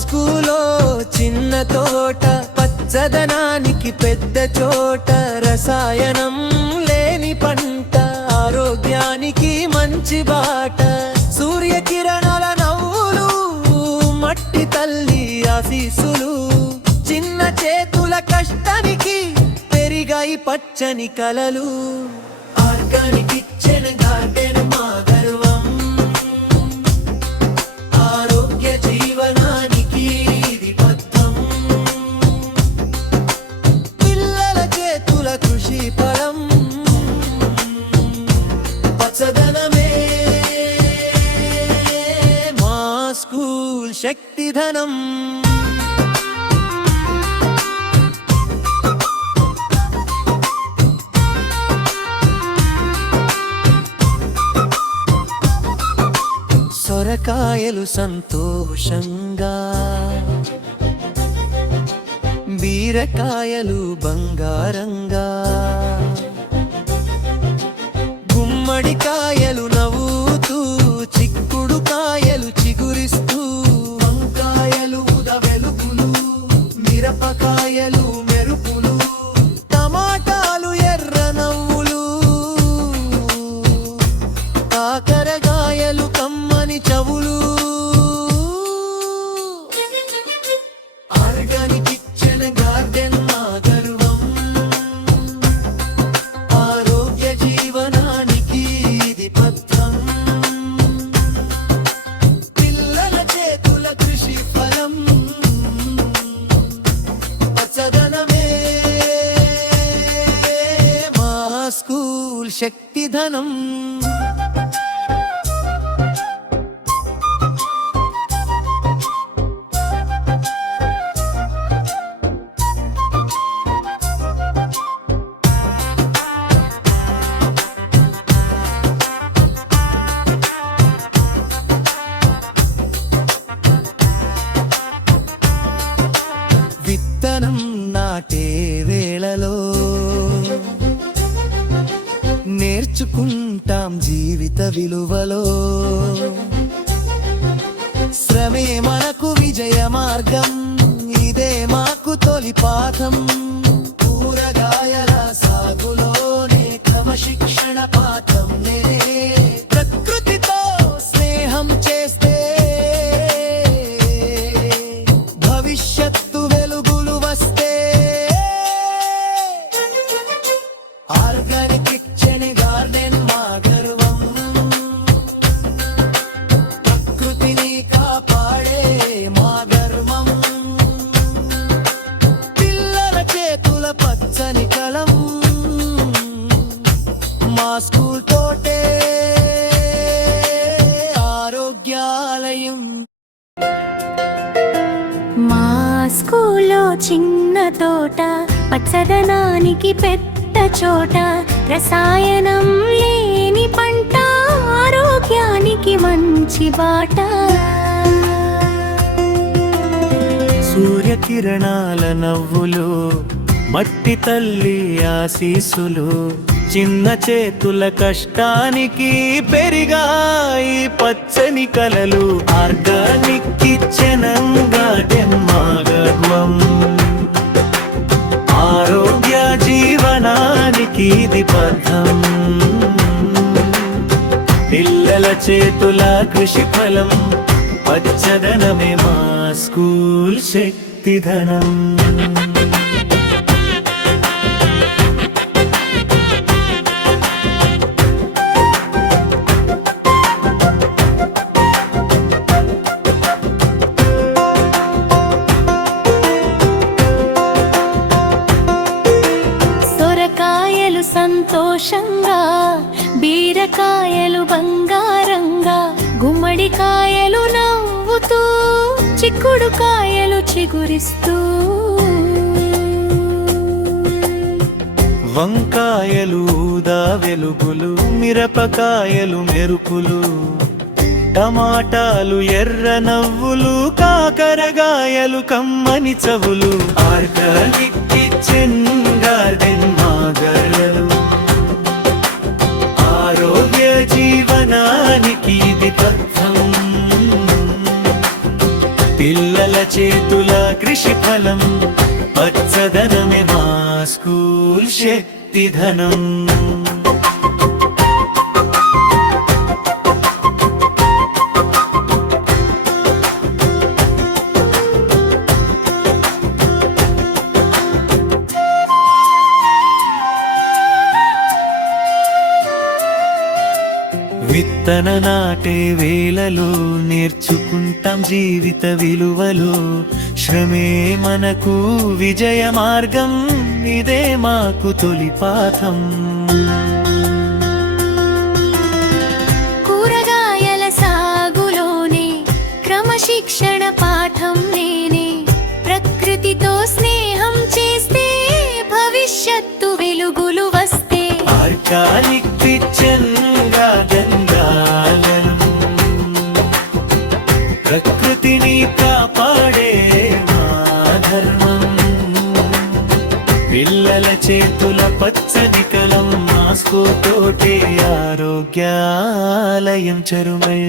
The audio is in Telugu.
స్కూలో చిన్న తోట, పచ్చదనానికి పెద్ద చోట, రసాయనం లేని పంట, ఆరోగ్యానికి మంచి బాట, సూర్యకిరణాల నవ్వులు, మట్టి తల్లి ఆశీస్సులు, చిన్న చేతుల కష్టానికి పెరిగాయి పచ్చని కలలు. ఆర్గానిక్ కిచెన్ గార్డెన్ మా గర్వం, ఆరోగ్య జీవనానికి ఇది పథం, పిల్లల చేతుల కృషి ఫలం, పచ్చదనమే మా స్కూల్ శక్తిధనం. సొరకాయలు సంతోషంగా, బీరకాయలు బంగారంగా, గుమ్మడికాయలు నవ్వుతూ, చిక్కుడు కాయలు చిగురిస్తూ, వంకాయలు ఉద వెలుగులు, మిరపకాయలు మెరుపులు, టమాటాలు ఎర్ర నవ్వులు, కాకరకాయలు కమ్మని చవులు. ఆర్గానిక్ కిచెన్ గార్డెన్ మా గర్వం, ఆరోగ్య జీవనానికి ఇది పథం, పిల్లల చేతుల కృషి ఫలం, పచ్చదనమే మా స్కూల్ శక్తిధనం. విత్తనం నాటే వేళలో నేర్చుకుంటాం జీవిత విలువలో, శ్రమే మనకు విజయ మార్గం, ఇదే మాకు తొలి పాఠం, కూరగాయల సాగులోనే క్రమశిక్షణ పాఠం, ప్రకృతితో స్నేహం చేస్తే భవిష్యత్తు వెలుగులు వస్తే. ఆర్గానిక్ కిచెన్ గార్డెన్ మా గర్వం, ప్రకృతిని కాపాడే మా గర్వం, పిల్లల చేతుల పచ్చని కలం, మా స్కూల్ తోటే ఆరోగ్యాలయం. మా స్కూల్లో చిన్న తోట, పచ్చదనానికి పెద్ద చోట, రసాయనం లేని పంట, ఆరోగ్యానికి మంచి బాట, సూర్యకిరణాల నవ్వులు, మట్టి తల్లి ఆశీస్సులు, చిన్న చేతుల కష్టానికి పెరిగాయి పచ్చని కలలు. ఆర్గానిక్ కిచెన్ గార్డెన్ మా గర్వం, ఆరోగ్య జీవనానికి ఇది పథం, పిల్లల చేతుల కృషి ఫలం, పచ్చదనమే మా స్కూల్ శక్తిధనం. సొరకాయలు సంతోషంగా, బీరకాయలు బంగారంగా, గుమ్మడికాయలు నవ్వుతూ, చిక్కుడు కాయలు చిగురిస్తూ, వంకాయలు ఊదా వెలుగులు, మిరపకాయలు మెరుపులు, టమాటాలు ఎర్ర నవ్వులు, కాకరకాయలు కమ్మని చవులు. ఆర్గానిక్ కిచెన్ గార్డెన్ మా గర్వం, ఆరోగ్య జీవనానికి ఇది పథం, పిల్లల చేతుల కృషి ఫలం పచ్చదనమే మా స్కూల్ శక్తిధనం విత్తన నాటే వేళలో నేర్చుకుంటాం జీవిత విలువలు శ్రమే మనకు విజయ మార్గం ఇదే మాకు తొలి పాఠం కూరగాయల సాగులోనే క్రమశిక్షణ పాఠం నేనే ప్రకృతితో స్నేహం చేస్తే భవిష్యత్తు వెలుగులు వస్తే ఆర్గానిక్ కిచెన్ గార్డెన్ ప్రకృతిని కాపాడే మా ధర్మం పిల్లల చేతుల పచ్చని కలం మాస్కో తోటే ఆరోగ్యాలయం చరుమల్